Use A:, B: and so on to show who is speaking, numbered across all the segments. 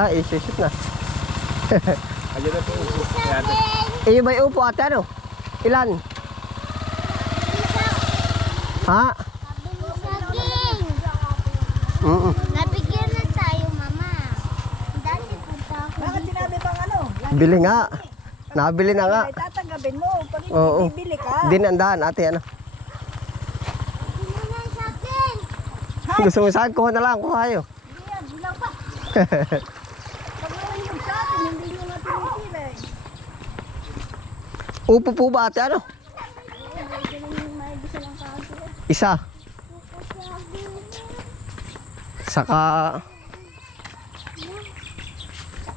A: Ah, isusot na.
B: Ayun na po. Ayan.
A: Eh, yung may upo ate ano? Ilan? Ha?
C: Saging!
A: Mm
C: Nabigyan na tayo, mama. Dati punta ako.
D: Bakit sinabi bang ano? Lagi
A: Bili nga. Nabili na nga.
D: ay tatanggapin mo. Pag hindi
A: Oo.
D: bibili ka.
A: Dinandaan ate ano.
C: Sino na yung saging?
A: Gusto mo saan? Kuha na lang. Kuha kayo.
D: Hindi yan, bilang pa. Pag wala yung sa atin, hindi nyo nga tinitira eh.
A: Upo po ba ate ano? Isa. Saka...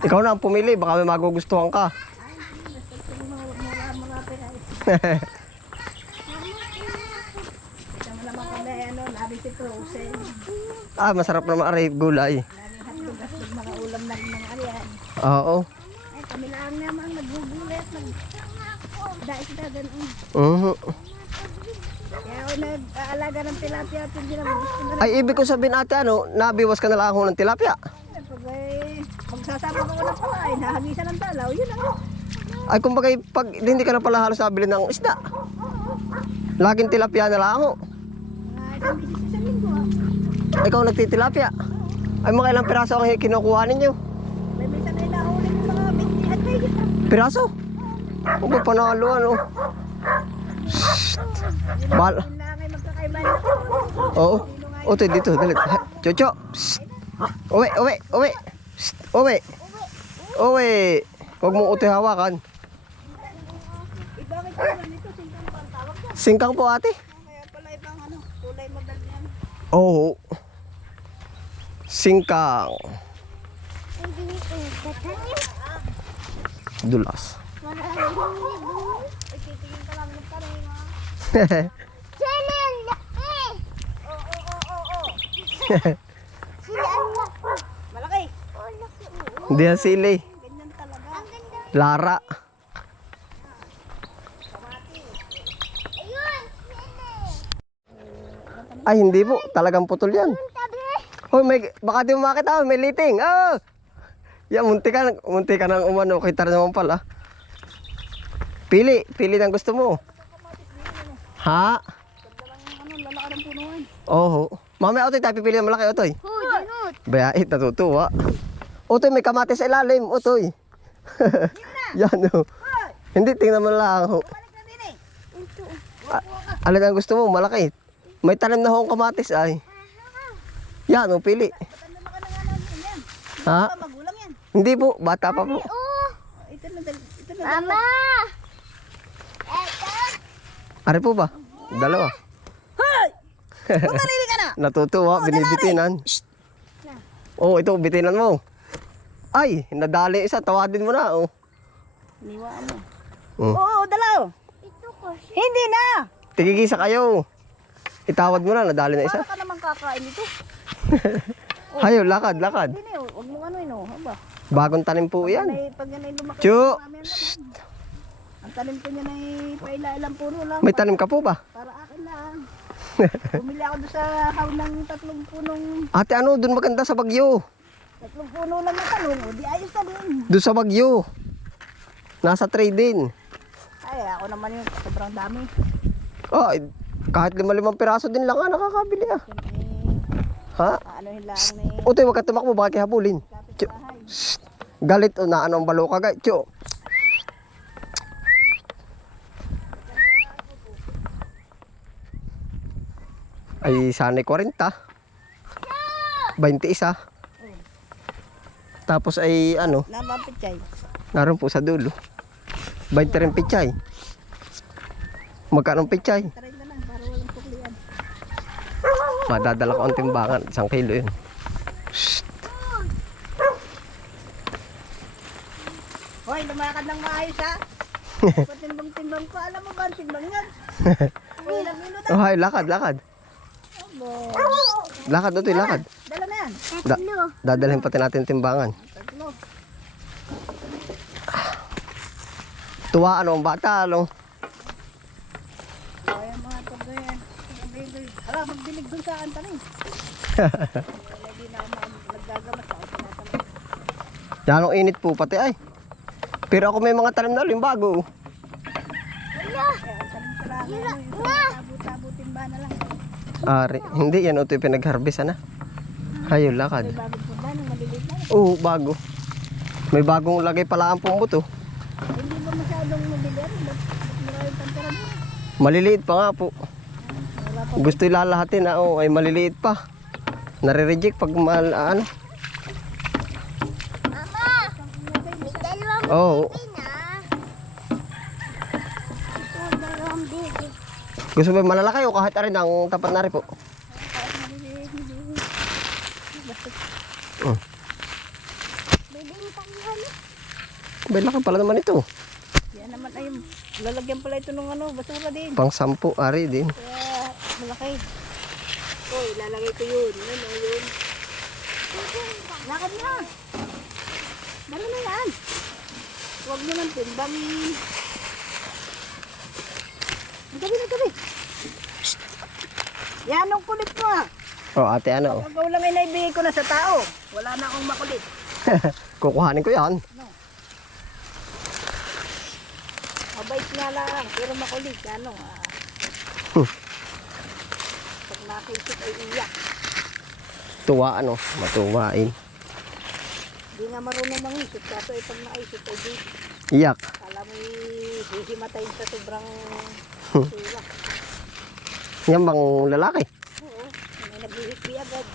A: Ikaw na ang pumili. Baka may magugustuhan ka. Ah, masarap naman aray gulay. Oo.
D: Ay, kami lang naman naggugulat. Nag... Dahil sila ganun.
A: Mhm.
D: Kaya ako nag-aalaga ng tilapia at hindi naman gusto na rin.
A: Ay, ibig ko sabihin ate ano, nabiwas ka na lang ako ng tilapia.
D: Pag ay, magsasama ko ng pakain, hahagisan ng dalaw, yun ang
A: Ay, kumbaga, pag hindi ka na pala halos nabili ng isda. Laging tilapia na lang ako.
D: mga isang bisis sa linggo. ah.
A: Ikaw nagtitilapia. Ay, mga ilang piraso ang kinukuha ninyo.
D: May minsan ay nahuli ng mga binti at may.
A: Piraso? O ba panalo ano? Bal.
D: Magkakaiba na.
A: Oo. Ote dito, dali. Chocho. Psst. Uwi, uwi, uwi. Psst. Uwi. Uwi. Huwag mo uti hawakan.
D: Singkang
A: po ate.
D: Kaya pala ibang ano, kulay model niyan.
A: Oo. Singkang. Dulas.
C: Ang laki?
D: Oo, oo, oo, oo.
C: Sino ang laki?
D: Malaki.
C: Oh, laki.
A: Hindi yan sili.
D: Ganyan talaga.
C: Ang ganda.
A: Lara. Ay, hindi po. Talagang putol yan. Hoy, may, baka di mo makita. May liting. Oh! Yan, munti ka, munti ka nang umano. Kita naman pala. Pili. Pili ng gusto mo. Ha?
D: Ano.
A: Oo. Mamaya, Otoy, tayo pipili ng malaki, Otoy. Bayait, natutuwa. Otoy, may kamatis sa ilalim, Otoy. Yan, oh. Hindi, tingnan mo lang. ho. Alin ang gusto mo, malaki. May tanim na ho ang kamatis, ay. Yan, oh, pili. Ha?
D: Pa, magulang yan.
A: Hindi po, bata pa po.
C: Oh, mama.
A: Ari po ba? Dalawa.
D: Hoy! Bumalili ka na.
A: Natutuwa, binibitinan. Oh, ito, bitinan mo. Ay, nadali isa, tawadin mo na, oh.
D: Niwaan mo.
A: Oh.
D: Oo, dalaw.
C: Ito ko.
D: Hindi na.
A: Tigigisa kayo. Itawad mo na, nadali na isa.
D: Para ka naman kakain ito.
A: Hayo, lakad, lakad.
D: Hindi na, huwag mo ano yun, oh. Haba.
A: Bagong tanim po yan.
D: Ay, pag yan ay lumaki.
A: Chu!
D: Ang. Ang tanim ko niyan ay paila-ilang puno lang.
A: May tanim ka po ba?
D: Para akin lang. Bumili ako doon sa haw ng tatlong punong,
A: Ate, ano, dun maganda sa Bagyo.
D: tatlong puno lang na talong. O, di ayos na din.
A: Doon sa Bagyo. Nasa trade din.
D: Ay, ako naman yung sobrang dami.
A: Oh, kahit lima-limang piraso din lang nga nakakabili ah. Ha?
D: ano lang na
A: Utoy, wag ka tumakbo, baka kihabulin. Galit o na anong balo ka. Ay, sanay 40. 21. Tapos ay ano, naroon po sa dulo. 20 rin pichay. Magkano pichay? Madadala ko ang timbangan. Isang kilo yun.
D: Hoy, lumakad ng maayos ha. Patimbang-timbang ko. Alam mo ba ang timbang yan? Uy.
A: Oh, lakad, lakad.
D: Abo.
A: Lakad, Utoy, lakad.
D: Dala na yan.
A: Da dadalhin pati natin timbangan.
D: Tatlo.
A: Tuwa, ano, ang bata, ano.
D: Kaya mga taga yan. Hala, magdilig dun sa antanin. Lagi na naman naggagamas ako tinatanong.
A: Lalong init po pati ay. Pero ako may mga talim na ulit bago.
D: Tabut-tabutin ba na lang.
A: Ari, hindi yan ito yung pinag-harvest na. Hayo lakad.
D: Bagong po ba nung maliliit na?
A: Oo, bago. May bagong lagay pala ang pumbuto.
D: Hindi ba masyadong mabili? Ba't ba't maraming pantaran mo?
A: Maliliit pa nga po. Gusto ilalahatin na oh, ay maliliit pa. Nare-reject pag mal, ano.
C: Mama! May dalawang
A: Oo.
C: baby na. Ito, dalawang baby.
A: Gusto mo malalaki o kahit arin ang tapat na rin po. Oh. May laki pala naman ito.
D: Yan naman ay lalagyan pala ito ng ano, basura din.
A: Pang sampu, ari din.
D: Kaya malaki. Uy, lalagay ko yun. Yun, oh, yun. Lakad na. Dala na yan. Huwag mo nang timbangin. Ang gabi na gabi. Yan ang kulit mo ah.
A: Oh, ate ano.
D: Ikaw lang ay naibigay ko na sa tao. Wala na akong makulit.
A: Kukuhanin ko yan.
D: Mabait nga lang, pero makulit. Ano ah.
A: Hmm.
D: Pag nakisip ay iyak.
A: Tuwa ano, matuwain.
D: Di nga marunong mangisip. Kaso ay pag naisip ay di.
A: Iyak.
D: Kala mo hihimatayin sa sobrang suwa.
A: Yan bang lalaki?
D: Agad.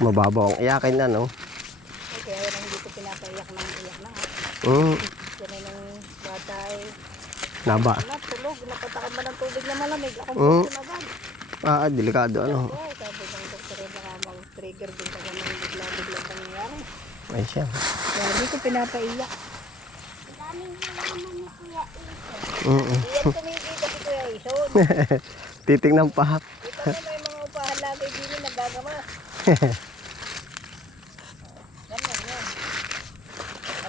A: Mababaw ang iyakin na, no?
D: Ay, kaya hindi ko pinapaiyak ng iyak na.
A: Mm,
D: Kaya nung bata ay
A: naba.
D: natulog, napatakad man ng tubig na malamig. Ako
A: Mm.
D: mm. agad.
A: Ah, delikado ano.
D: Oo, sabi ng doktor ay baka mag-trigger din ka ng bigla-bigla pangyayari.
A: Ay siya.
D: Kaya hindi ko pinapaiyak.
C: Daming halaman ni Kuya Ito.
A: Mm
D: Iyan kumikita si Kuya Ison.
A: Titignan pa.
D: Kita mo may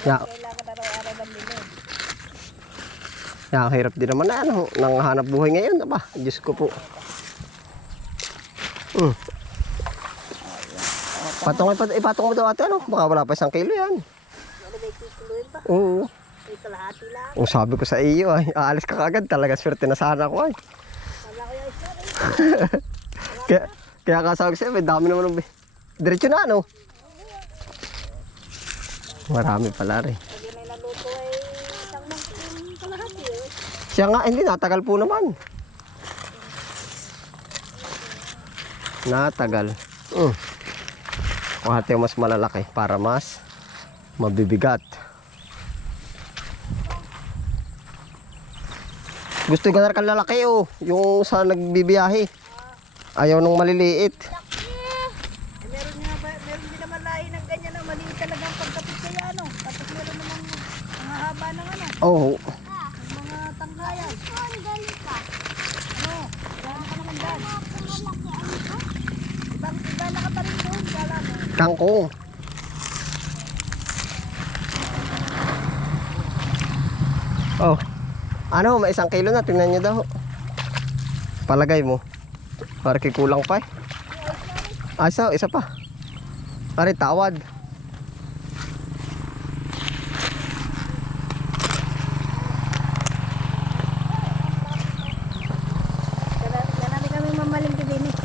A: Ya.
D: Ano
A: ang hirap din naman na ano, nang hanap buhay ngayon. Aba, Diyos ko po. Mm. Patong, ipat, ipatong mo daw ate, ano? Baka wala pa isang kilo yan.
D: Nalagay kikuluin pa.
A: Oo.
D: May kalahati lang.
A: Ang sabi ko sa iyo ay, aalis ka kagad. Talaga swerte na sana ako ay.
D: Wala ko yung isa.
A: Kaya, kaya kasabi ko sa'yo, may dami naman ng... Diretso na ano? Marami pala rin.
D: Eh.
A: Siya nga, hindi, natagal po naman. Natagal. Mm. Kuhati yung mas malalaki para mas mabibigat. Gusto ko na lalaki oh, yung sa nagbibiyahe. Ayaw nung maliliit.
D: Eh, meron nga ba, meron din naman lahi ng ganyan na maliit talaga ang pagkapit kaya ano. Tapos meron namang mga haba ng ano,
A: Oh,
D: ng mga tangkayan.
C: Ang dali ka.
D: Ano, kaya ka naman dyan.
C: Ang.
D: Ibang iba na ka pa rin doon, kala mo.
A: kangkong. Oh. Ano, may isang kilo na. Tingnan nyo daw. Palagay mo. Para kulang pa eh. Ah, isa, isa pa. Pare, tawad.
D: Namin kami mamalingki din eh.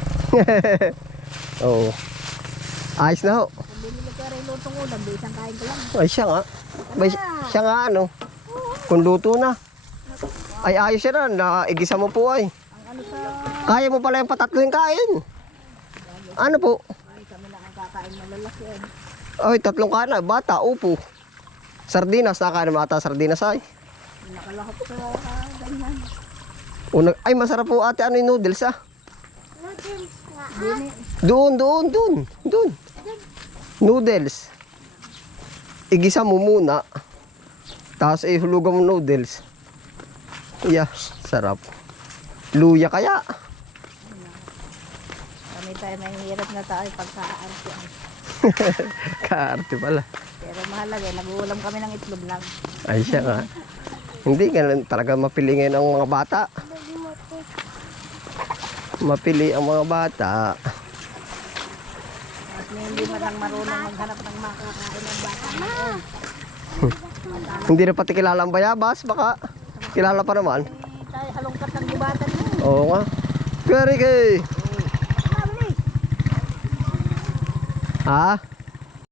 A: Ayos na ho.
D: Bumili ka rin lutong ulam, di isang kain lang.
A: Ay, siya nga. Bay, siya nga ano. Kung luto na. Ay, ayos siya na. Naigisa mo po ay. Kaya mo pala yung patatlo kain. Ano po?
D: ay kami na ang kakain malalaki.
A: Ay, tatlong kana. Bata, upo. Sardinas. Nakakain mo ata sardinas ay.
D: Nakalahap sa ah, ganyan.
A: Unang, ay, masarap po ate. Ano yung noodles ah?
C: Noodles nga.
D: Dini,
A: Doon, doon, doon. Doon. Noodles. Igisa mo muna. Tapos ihulugan mo noodles. Yeah, sarap. Luya kaya.
D: Kami tayo mahihirap na tayo pagka-aarti.
A: Kaarte pala.
D: Pero mahalaga, nag-uulam kami ng itlog lang.
A: Ay siya nga. Hindi, ganun talaga mapili ngayon ang mga bata. Mapili ang mga bata.
D: At may hindi man lang marunong maghanap ng makakain ng bata.
A: Hindi na pati kilala ang bayabas, baka kilala pa naman.
D: Eh, tayo halongkat ng gubatan mo.
A: Oo nga. Very good.
D: Mabili.
A: Ha?